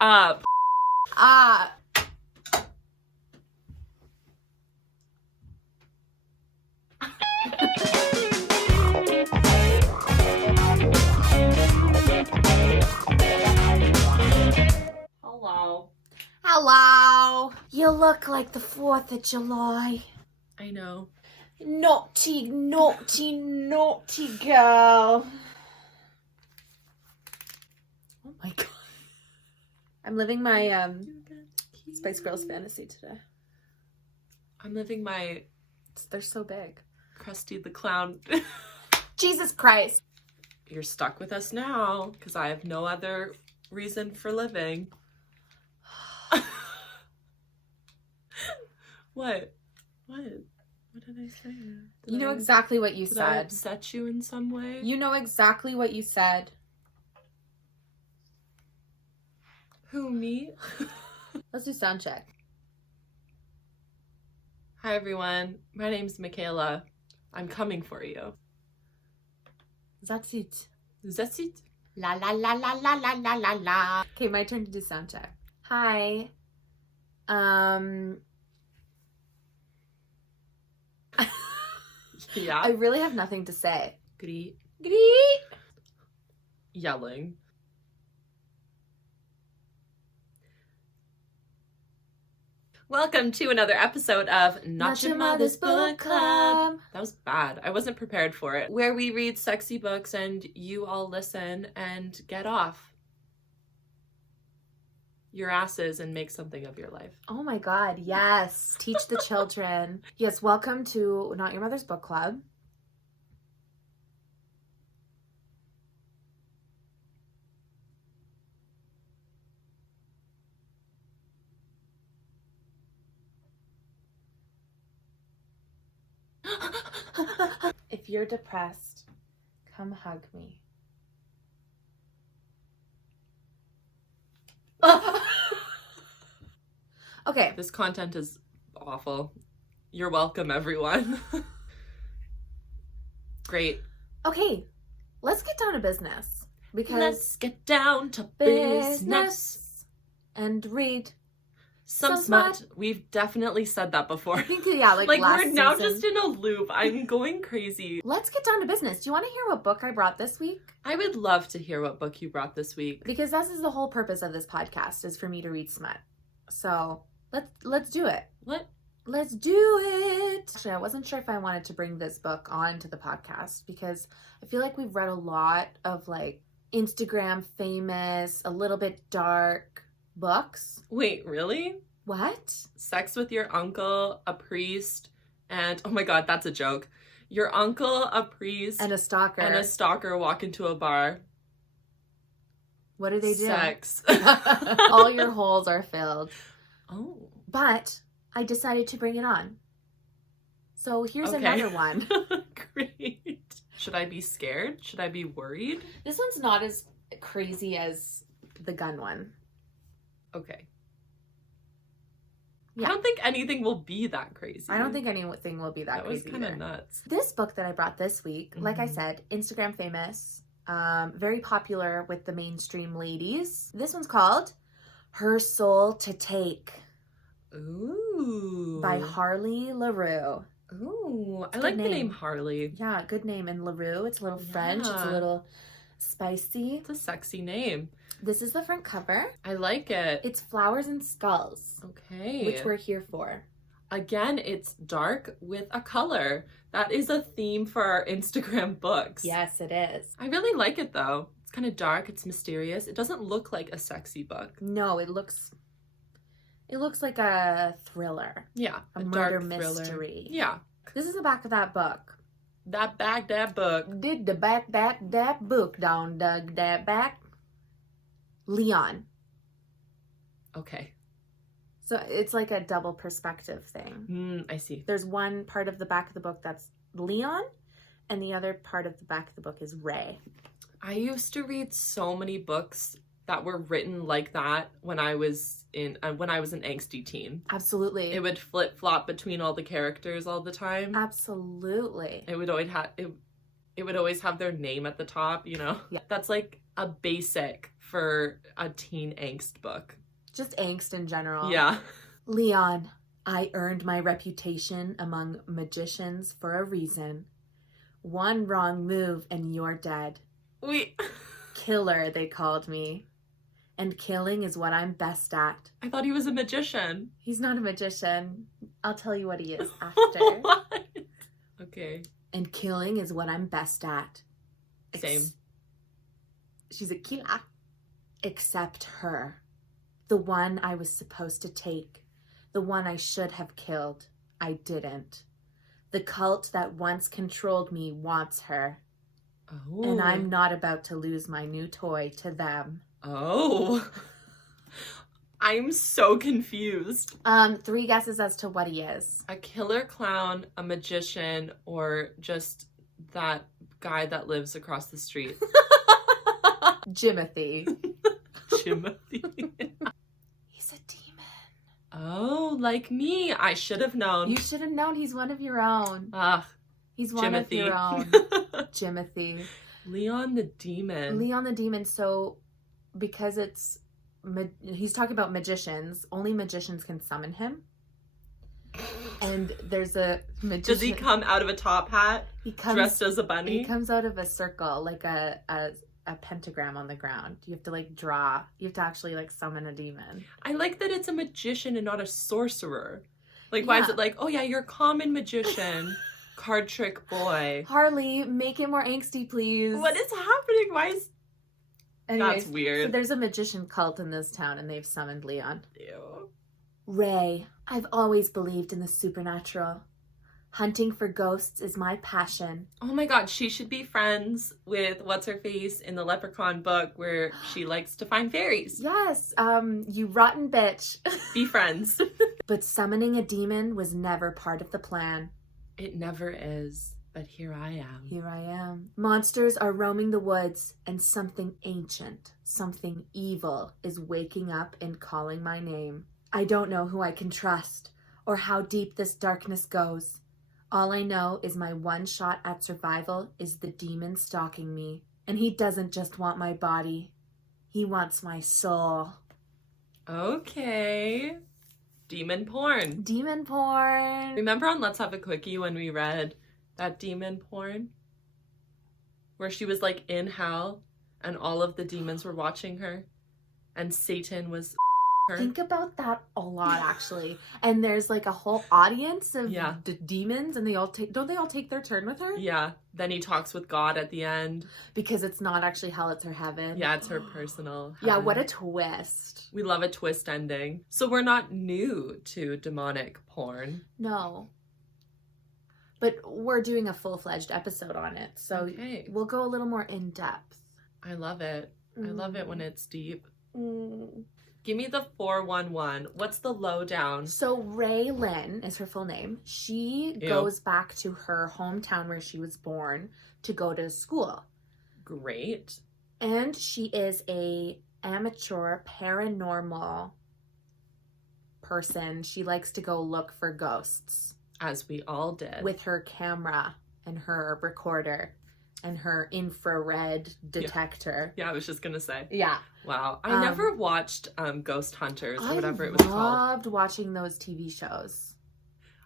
up. Hello. Hello. You look like the 4th of July. I know. Naughty, naughty, naughty girl. Oh my god. I'm living my Spice Girls fantasy today. I'm living my They're so big. Krusty the Clown. Jesus Christ. You're stuck with us now because I have no other reason for living. What? What did I say? You know exactly what you Did I said. upset you in some way? You know exactly what you said. Who, me? Let's do sound check. Hi everyone, my name's Michaela. I'm coming for you. That's it. That's it. La la la la la la la la la. Okay, my turn to do sound check. Hi. Yeah. I really have nothing to say. Greet. Greet. Yelling. Welcome to another episode of Not Your Mother's Book Club. That was bad. I wasn't prepared for it. Where we read sexy books and you all listen and get off your asses and make something of your life. Oh my god, yes. Teach the children. Yes, welcome to Not Your Mother's Book Club. If you're depressed, come hug me. Okay. This content is awful. You're welcome, everyone. Great. Okay, let's get down to business. Because Let's get down to business. And read. Some smut. We've definitely said that before. I think, yeah, like last we're now season. just in a loop. I'm going crazy. Let's get down to business. Do you want to hear what book I brought this week? I would love to hear what book you brought this week. Because this is the whole purpose of this podcast, is for me to read smut. So let's do it. Let's do it. Actually, I wasn't sure if I wanted to bring this book onto the podcast because I feel like we've read a lot of like Instagram famous, a little bit dark books. Wait, really? What? Sex with your uncle, a priest, and oh my god, that's a joke. Your uncle, a priest, And a stalker. and a stalker walk into a bar. What do they do? Sex. All your holes are filled. Oh. But I decided to bring it on. So here's Okay. another one. Great. Should I be scared? Should I be worried? This one's not as crazy as the gun one. Okay. Yeah. I don't think anything will be that crazy. I don't think anything will be that was crazy kind of either. nuts. This book that I brought this week, like I Mhm. said, Instagram famous, very popular with the mainstream ladies. This one's called Her Soul to Take Ooh. by Harley Laroux. Ooh. I a like good the name. name Harley. Yeah, good name. And Laroux, it's a little French. It's a Yeah. little spicy. It's a sexy name. This is the front cover. I like it. It's flowers and skulls, Okay. which we're here for. Again, it's dark with a color. That is a theme for our Instagram books. Yes, it is. I really like it though. It's kind of dark, it's mysterious. It doesn't look like a sexy book. No, it looks like a thriller. Yeah. A dark murder thriller. mystery. Yeah. This is the back of that book. That book. Did the back that book down that back? Leon. Okay. So it's like a double perspective thing. I see. There's one part of the back of the book that's Leon, and the other part of the back of the book is Ray. I used to read so many books that were written like that when I was an angsty teen. Absolutely. It would flip flop between all the characters all the time. Absolutely. It would always have their name at the top, you know. Yeah. That's like a basic for a teen angst book. Just angst in general. Yeah. Leon, I earned my reputation among magicians for a reason. One wrong move and you're dead. Killer, they called me. And killing is what I'm best at. I thought he was a magician. He's not a magician. I'll tell you what he is after. What? Okay. And killing is what I'm best at. Same. She's a killer. Except her. The one I was supposed to take. The one I should have killed. I didn't. The cult that once controlled me wants her. Oh. And I'm not about to lose my new toy to them. Oh. I'm so confused. 3 guesses as to what he is. A killer clown, a magician, or just that guy that lives across the street. Jimothy. Jimothy. He's a demon. Oh, like me. I should have known. You should have known he's one of your own. He's one Jimothy. of your own. Jimothy. Leon the demon. Leon the demon. So, because he's talking about magicians, only magicians can summon him. And there's a magician. Does he come out of a top hat, dressed as a bunny? He comes out of a circle, like a pentagram on the ground. You have to draw. You have to actually summon a demon. I like that it's a magician and not a sorcerer. Why is it oh yeah, you're a common magician, card trick boy. Harley, make it more angsty, please. What is happening? Why is... Anyways, that's weird. So there's a magician cult in this town and they've summoned Leon. Ew. Ray, I've always believed in the supernatural. Hunting for ghosts is my passion. Oh my god, she should be friends with what's-her-face in the Leprechaun book where she likes to find fairies. Yes, you rotten bitch. Be friends. But summoning a demon was never part of the plan. It never is, but here I am. Here I am. Monsters are roaming the woods, and something ancient, something evil is waking up and calling my name. I don't know who I can trust, or how deep this darkness goes. All I know is my one shot at survival is the demon stalking me. And he doesn't just want my body. He wants my soul. Okay. Demon porn. Demon porn. Remember on Let's Have a Quickie when we read that demon porn? Where she was in hell and all of the demons were watching her and Satan was her. Think about that a lot, actually. And there's a whole audience of demons, and don't they all take their turn with her? Yeah. Then he talks with God at the end. Because it's not actually hell, it's her heaven. Yeah, it's her personal heaven. Yeah, what a twist. We love a twist ending. So we're not new to demonic porn. No. But we're doing a full-fledged episode on it, so we'll go a little more in-depth. I love it. I love it when it's deep. Mm. Give me the 411. What's the lowdown? So Ray Lynn is her full name. She goes back to her hometown where she was born to go to school. Great. And she is a amateur paranormal person. She likes to go look for ghosts. As we all did. With her camera and her recorder and her infrared detector. Yeah, I was just gonna say. Yeah. Wow. I never watched Ghost Hunters or whatever it was called. I loved watching those TV shows.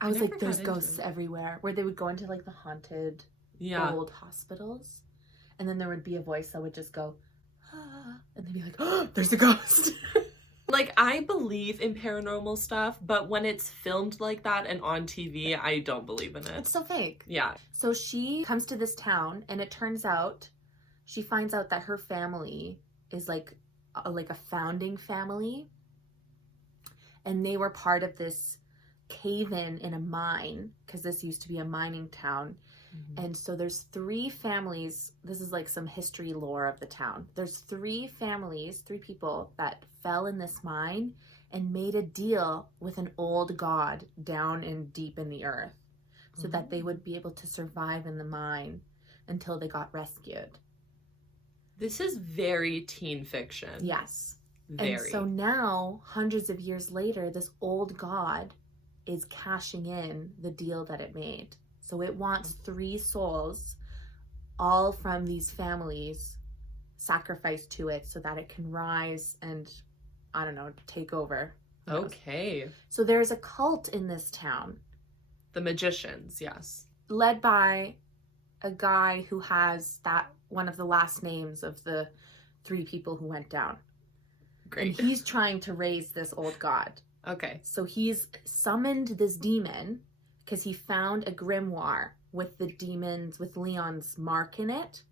I was there's ghosts everywhere. Where they would go into the haunted old hospitals. And then there would be a voice that would just go, ah, and they'd be like, oh, there's a ghost. I believe in paranormal stuff, but when it's filmed like that and on TV, I don't believe in it. It's so fake. Yeah. So she comes to this town, and it turns out, she finds out that her family is like a founding family. And they were part of this cave-in in a mine, because this used to be a mining town. Mm-hmm. And so there's 3 families. This is some history lore of the town. There's 3 families, 3 people that fell in this mine and made a deal with an old god down and deep in the earth so that they would be able to survive in the mine until they got rescued. This is very teen fiction. Yes. Very. And so now, hundreds of years later, this old god is cashing in the deal that it made. So it wants 3 souls, all from these families, sacrifice to it so that it can rise and, I don't know, take over. Okay. So there's a cult in this town. The magicians, yes. Led by a guy who has one of the last names of the 3 people who went down. Great. And he's trying to raise this old god. Okay. So he's summoned this demon because he found a grimoire with Leon's mark in it.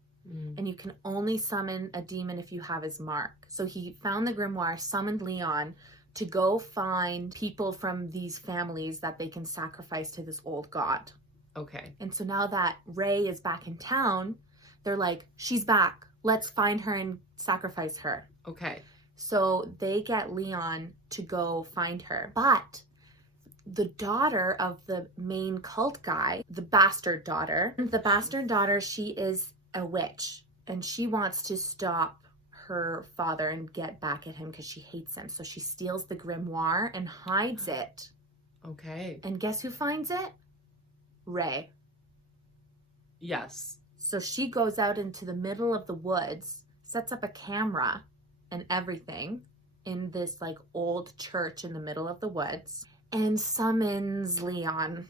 And you can only summon a demon if you have his mark. So he found the grimoire, summoned Leon to go find people from these families that they can sacrifice to this old god. Okay. And so now that Ray is back in town, they're like, she's back. Let's find her and sacrifice her. Okay. So they get Leon to go find her. But the daughter of the main cult guy, the bastard daughter, she is a witch. And she wants to stop her father and get back at him because she hates him. So she steals the grimoire and hides it. Okay. And guess who finds it? Ray. Yes. So she goes out into the middle of the woods, sets up a camera and everything in this like old church in the middle of the woods and summons Leon.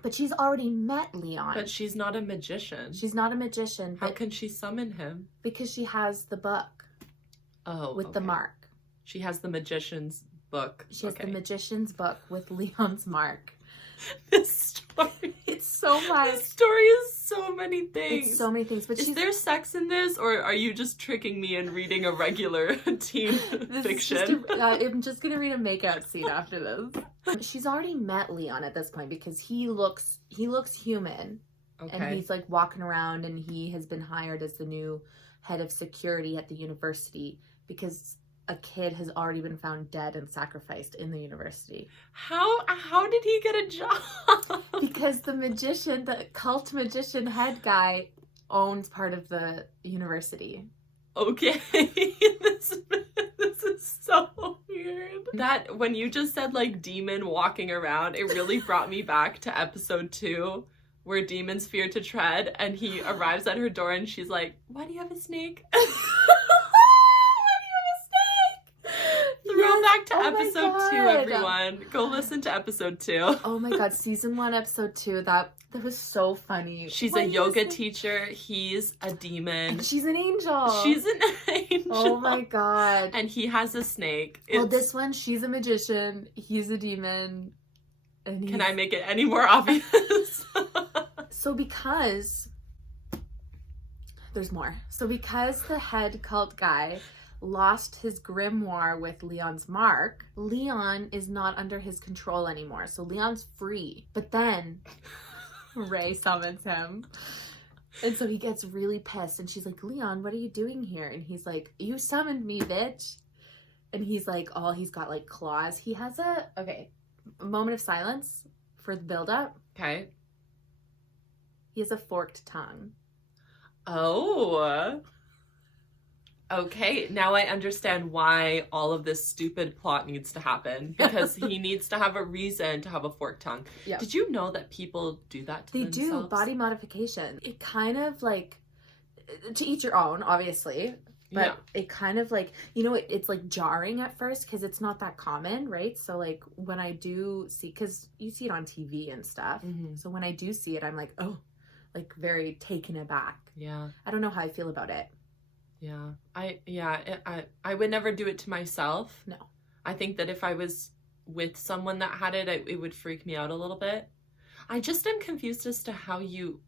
But she's already met Leon. But she's not a magician. She's not a magician. How can she summon him? Because she has the book. Oh, with the mark. She has the magician's book. She has the magician's book with Leon's mark. This story. It's so much. This story is so many things. It's so many things. But is there sex in this, or are you just tricking me and reading a regular teen fiction? I'm just gonna read a makeout scene after this. She's already met Leon at this point because he looks human. Okay. And he's like walking around, and he has been hired as the new head of security at the university because a kid has already been found dead and sacrificed in the university. How did he get a job? Because the cult magician head guy owns part of the university. Okay. This is so weird. That when you just said like demon walking around, it really brought me back to episode 2 where demons fear to tread, and he arrives at her door and she's like, "Why do you have a snake?" Back to episode 2, everyone. Go listen to episode 2. Oh my god, season 1, episode 2. That was so funny. She's a yoga teacher. He's a demon. And she's an angel. She's an angel. Oh my god. And he has a snake. Well, this one, she's a magician. He's a demon. And Can I make it any more obvious? So because the head cult guy lost his grimoire with Leon's mark, Leon is not under his control anymore. So Leon's free. But then Ray summons him. And so he gets really pissed. And she's like, "Leon, what are you doing here?" And he's like, "You summoned me, bitch." And he's like, oh, he's got like claws. He has a moment of silence for the build-up. Okay. He has a forked tongue. Oh. Okay, now I understand why all of this stupid plot needs to happen. Because he needs to have a reason to have a forked tongue. Yep. Did you know that people do that to themselves? They do, body modification. It kind of like, to each your own, obviously. But it kind of like, it's like jarring at first because it's not that common, right? So like when I do see, because you see it on TV and stuff. Mm-hmm. So when I do see it, I'm like, oh, like very taken aback. Yeah. I don't know how I feel about it. Yeah. I would never do it to myself. No. I think that if I was with someone that had it, it would freak me out a little bit. I just am confused as to how you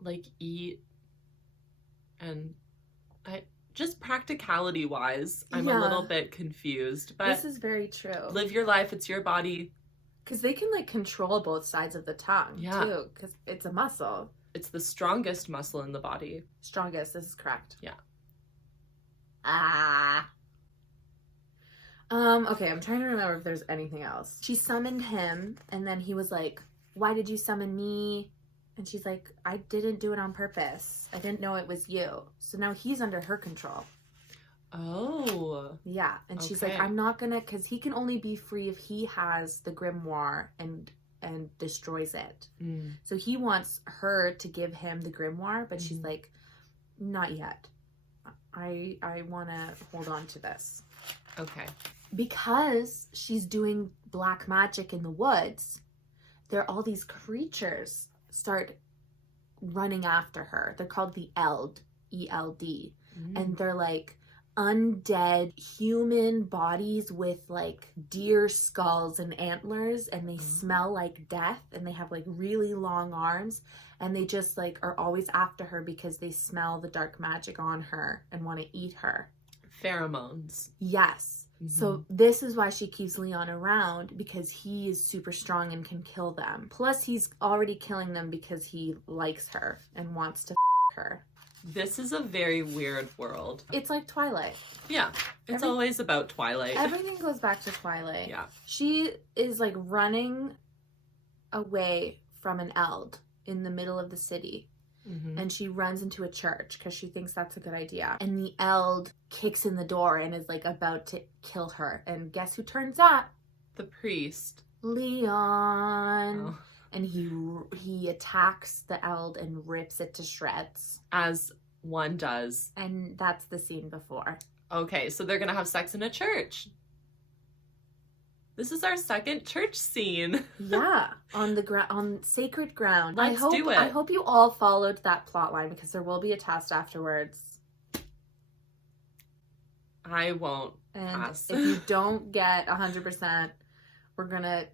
like eat, and just practicality wise, I'm a little bit confused. But this is very true. Live your life. It's your body. Because they can like control both sides of the tongue too. Because it's a muscle. It's the strongest muscle in the body. Strongest. This is correct. Yeah. Okay, I'm trying to remember if there's anything else. She summoned him, and then he was like, "Why did you summon me?" And she's like, "I didn't do it on purpose. I didn't know it was you." So now he's under her control. Oh. Yeah. And she's like, "I'm not gonna," because he can only be free if he has the grimoire and destroys it. Mm. So he wants her to give him the grimoire, but she's like, "Not yet." I want to hold on to this. Okay. Because she's doing black magic in the woods, there are all these creatures start running after her. They're called the Eld, E-L-D. And they're like undead human bodies with like deer skulls and antlers, and they smell like death, and they have like really long arms, and they just like are always after her because they smell the dark magic on her and want to eat her. Pheromones. Yes. So this is why she keeps Leon around, because he is super strong and can kill them. Plus he's already killing them because he likes her and wants to her. This is a very weird world. It's like Twilight. Yeah. It's always about Twilight. Everything goes back to Twilight. Yeah. She is like running away from an Eld in the middle of the city. And she runs into a church because she thinks that's a good idea. And the Eld kicks in the door and is like about to kill her. And guess who turns up? The priest. Leon. Oh. And he attacks the Eld and rips it to shreds. As one does. And that's the scene before. Okay, so they're gonna have sex in a church. This is our second church scene. Yeah, on sacred ground. Let's do it. I hope you all followed that plot line, because there will be a test afterwards. I won't And pass. if you don't get 100%, we're gonna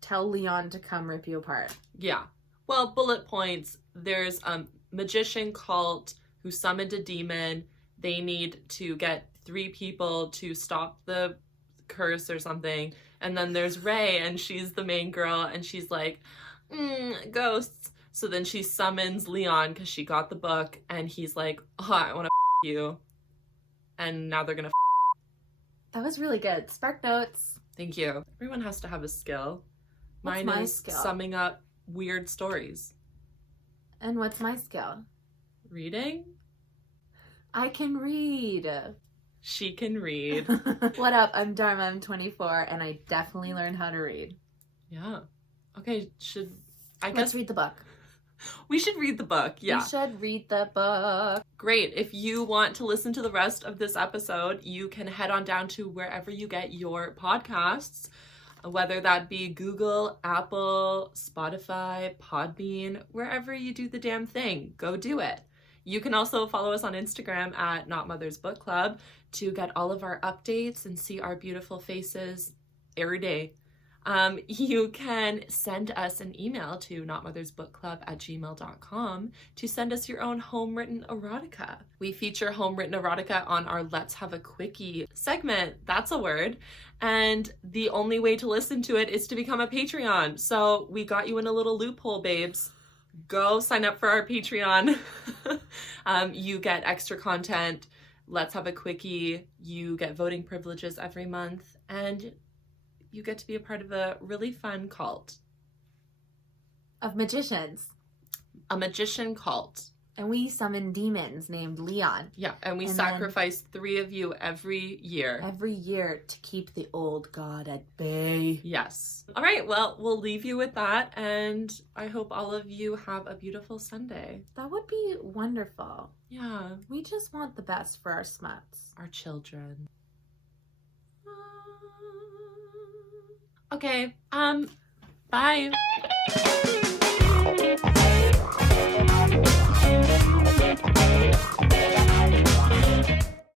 tell Leon to come rip you apart. Yeah. Well, bullet points. There's a magician cult who summoned a demon. They need to get 3 people to stop the curse or something. And then there's Ray, and she's the main girl, and she's like, ghosts. So then she summons Leon because she got the book, and he's like, oh, I want to you. And now they're going to That was really good. Spark notes. Thank you. Everyone has to have a skill. What's Mine my is skill? summing up weird stories. And what's my skill? Reading? I can read. She can read. What up? I'm Dharma. I'm 24, and I definitely learned how to read. Yeah. Okay, Let's guess read the book. we should read the book. Yeah. We should read the book. Great. If you want to listen to the rest of this episode, you can head on down to wherever you get your podcasts, whether that be Google, Apple, Spotify, Podbean, wherever you do the damn thing. Go do it. You can also follow us on Instagram at Not Mother's Book Club to get all of our updates and see our beautiful faces every day. You can send us an email to notmothersbookclub@gmail.com to send us your own home-written erotica. We feature home-written erotica on our Let's Have a Quickie segment. That's a word. And the only way to listen to it is to become a Patreon. So we got you in a little loophole, babes. Go sign up for our Patreon. You get extra content. Let's Have a Quickie. You get voting privileges every month. And you get to be a part of a really fun cult. Of magicians. A magician cult. And we summon demons named Leon. Yeah, and we sacrifice 3 of you every year. Every year to keep the old god at bay. Yes. All right, well, we'll leave you with that, and I hope all of you have a beautiful Sunday. That would be wonderful. Yeah. We just want the best for our smuts. Our children. Okay, bye. Thank you.